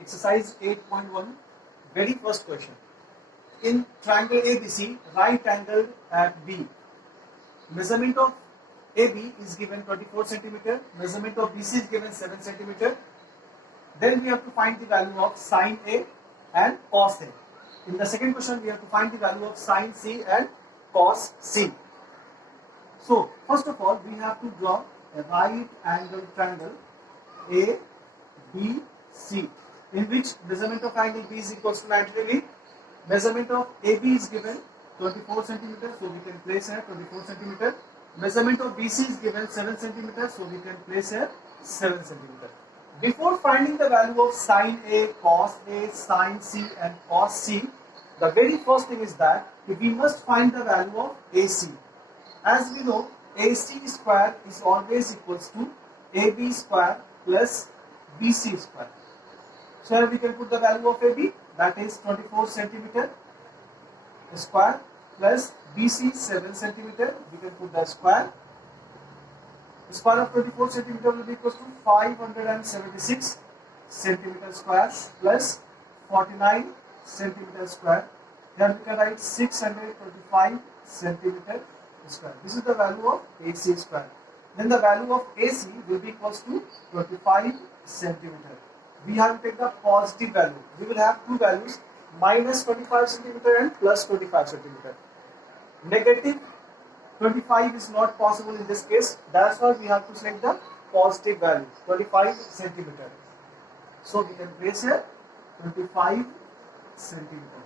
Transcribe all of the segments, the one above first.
Exercise 8.1, very first question. In triangle ABC, right angle at B, measurement of AB is given 24 centimeter, measurement of BC is given 7 centimeter. Then we have to find the value of sine A and cos A. In the second question, we have to find the value of sine C and cos C. So, first of all, we have to draw a right angle triangle A, B, C, in which measurement of angle B is equals to 90 degree. Measurement of AB is given 24 centimeter, so we can place here 24 centimeter. Measurement of BC is given 7 centimeter, so we can place here 7 centimeter. Before finding the value of sine A, cos A, sine C and cos C, the very first thing is that we must find the value of AC. As we know, AC square is always equals to AB square plus BC square. So here we can put the value of AB, that is 24 centimeter square plus BC 7 centimeter. We can put the square. The square of 24 centimeter will be equals to 576 centimeter square plus 49 centimeter square. Here we can write 625 centimeter square. This is the value of AC square. Then the value of AC will be equals to 25 centimeter. We have to take the positive value. We will have two values, minus 25 centimeter and plus 25 centimeter. Negative 25 is not possible in this case. That's why we have to select the positive value, 25 centimeter. So we can place here 25 centimeter.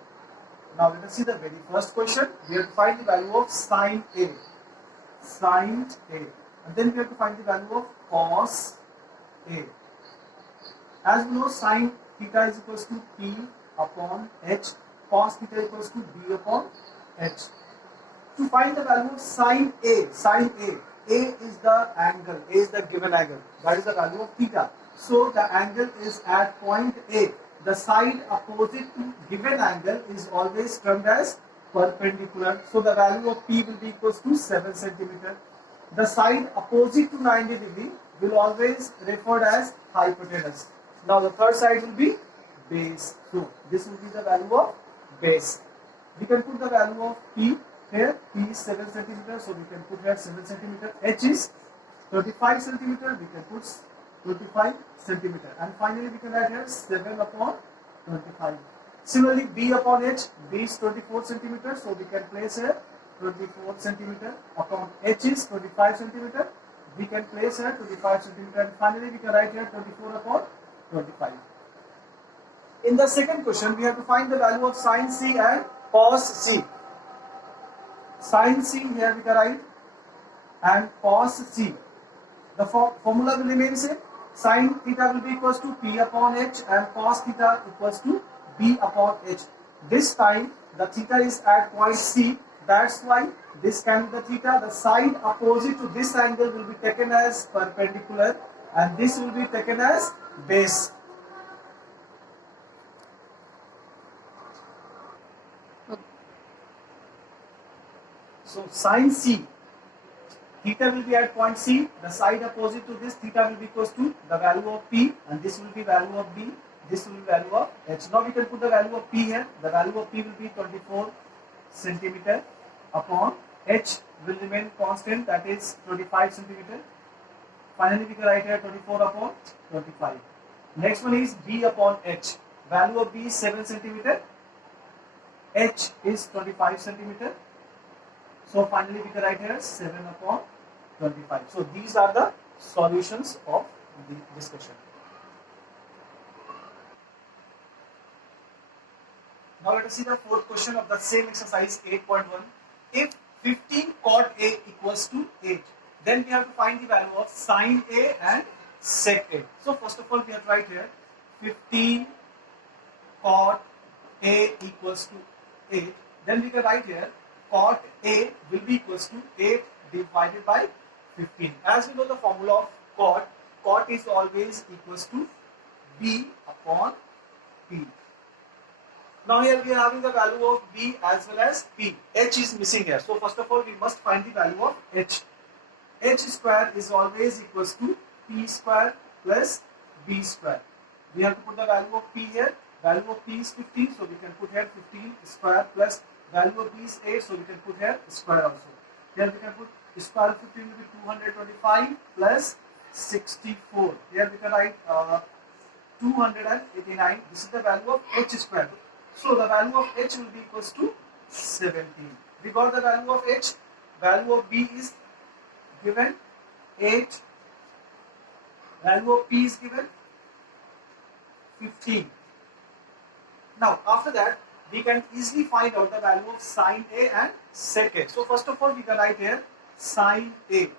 Now let us see the very first question. We have to find the value of sine A. Sine A. And then we have to find the value of cos A. As we know, sine theta is equals to P upon H. Cos theta equals to B upon H. To find the value of sine A is the angle, A is the given angle. That is the value of theta. So the angle is at point A. The side opposite to given angle is always termed as perpendicular. So the value of P will be equals to 7 centimeter. The side opposite to 90 degree will always referred as hypotenuse. Now the third side will be base. So this will be the value of base. We can put the value of P here. P is 7 centimeter, so we can put here 7 centimeter. H is 25 centimeter, we can put 25 centimeter. And finally we can write here 7 upon 25. Similarly, B upon H, B is 24 centimeter, so we can place here 24 centimeter upon H is 25 centimeter. We can place here 25 centimeter, and finally we can write here 24 upon 25. In the second question, we have to find the value of sine C and cos C. Sine C here we can write and cos C. The formula will remain same. Sine theta will be equals to P upon H and cos theta equals to B upon H. This time the theta is at point C. That's why this can be the theta. The side opposite to this angle will be taken as perpendicular and this will be taken as base. So sine C, theta will be at point C. The side opposite to this theta will be equals to the value of P, and this will be value of B. This will be value of H. Now we can put the value of P here. The value of P will be 24 centimeter upon H will remain constant, that is 25 centimeter. Finally we can write here 24 upon 25. Next one is B upon H. Value of B is 7 centimeter. H is 25 centimeter. So finally we can write here 7 upon 25. So these are the solutions of the discussion. Now let us see the fourth question of the same exercise 8.1. If 15 cot A equals to 8, then we have to find the value of sine A and sec A. So first of all we have to write here 15 cot A equals to 8. Then we can write here cot A will be equals to 8 divided by 15. As we know the formula of cot is always equals to B upon P. Now here we are having the value of B as well as P. H is missing here. So first of all we must find the value of H. H square is always equals to P square plus B square. We have to put the value of P here. Value of P is 15, so we can put here 15 square plus value of B is 8, so we can put here square also. Here we can put square of 15 will be 225 plus 64. Here we can write 289. This is the value of H square. So the value of H will be equals to 17. We got the value of H. Value of B is given 8. Value of P is given 15. Now after that we can easily find out the value of sine A and sec A. So first of all we can write here sine A.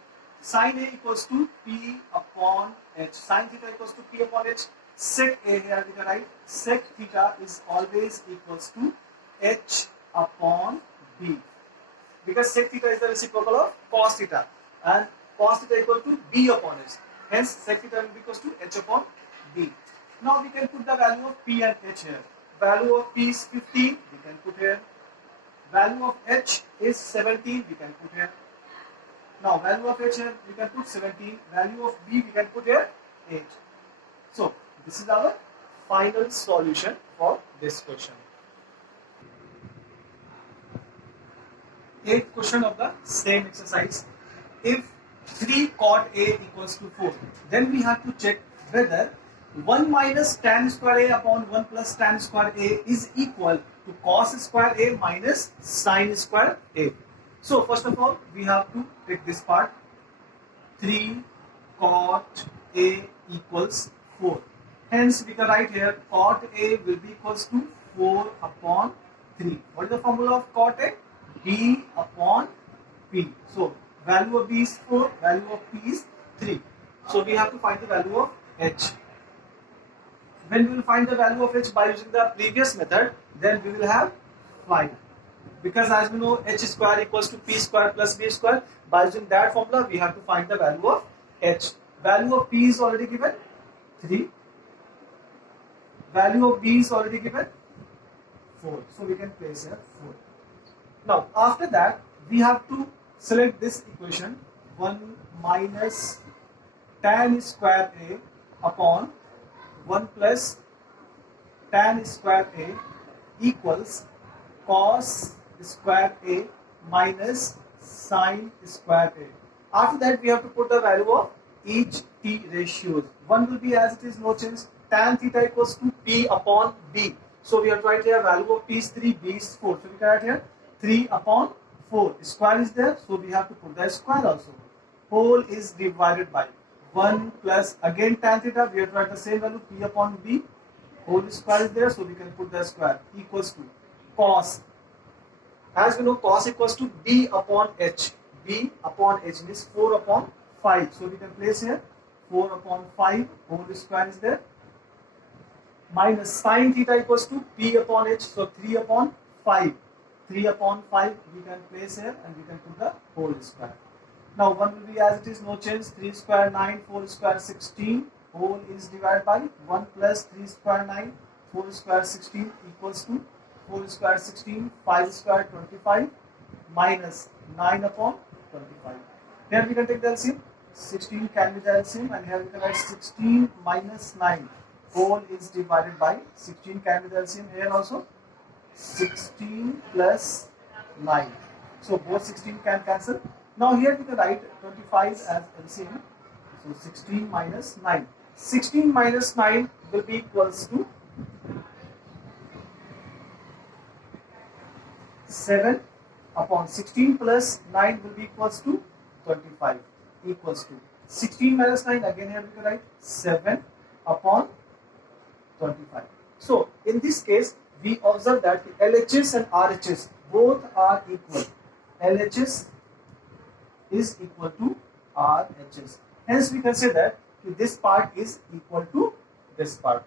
Sine A equals to P upon H. Sine theta equals to P upon H. Sec A, here we can write sec theta is always equals to H upon B. Because sec theta is the reciprocal of cos theta and cos theta equal to B upon H. Hence sec theta will be equals to H upon B. Now we can put the value of P and H here. Value of P is 15, we can put here. Value of H is 17, we can put here. Now value of H here we can put 17. Value of B we can put here 8. So this is our final solution for this question. 8th question of the same exercise. If 3 cot A equals to 4, then we have to check whether 1 minus tan square A upon 1 plus tan square A is equal to cos square A minus sin square A. So first of all we have to take this part. 3 cot A equals 4. Hence we can write here cot A will be equals to 4 upon 3. What is the formula of cot A? B upon P. So value of B is 4, value of P is 3. So we have to find the value of H. When we will find the value of H by using the previous method, then we will have 5. Because as we know H square equals to P square plus B square, by using that formula we have to find the value of H. Value of P is already given 3. Value of B is already given 4. So we can place here 4. Now after that we have to select this equation 1 minus tan square A upon 1 plus tan square A equals cos square A minus sin square A. After that we have to put the value of each t ratios. One will be as it is, no change. Tan theta equals to P upon B. So we have to write here value of P is 3, B is 4. So we can write here 3 upon 4. Square is there, so we have to put the square also. Whole is divided by 1 plus again tan theta. We have to write the same value P upon B. Whole square is there, so we can put the square equals to cos. As we know, cos equals to B upon H. B upon H means 4 upon 5. So we can place here 4 upon 5. Whole square is there. Minus sin theta equals to P upon H. So 3 upon 5. 3 upon 5 we can place here and we can put the whole square. Now 1 will be as it is, no change. 3 square 9, 4 square 16. Whole is divided by 1 plus 3 square 9, 4 square 16 equals to 4 square 16, 5 square 25 minus 9 upon 25. Here we can take the LCM. 16 can be the LCM and here we can write 16 minus 9. Whole is divided by 16 can be the LCM here also. 16 plus 9. So both 16 can cancel. Now here we can write 25 as LCM. So 16 minus 9. 16 minus 9 will be equals to 7 upon 16 plus 9 will be equals to 25 equals to 16 minus 9. Again here we can write 7 upon 25. So in this case we observe that LHS and RHS both are equal. LHS is equal to RHS. Hence we can say that this part is equal to this part.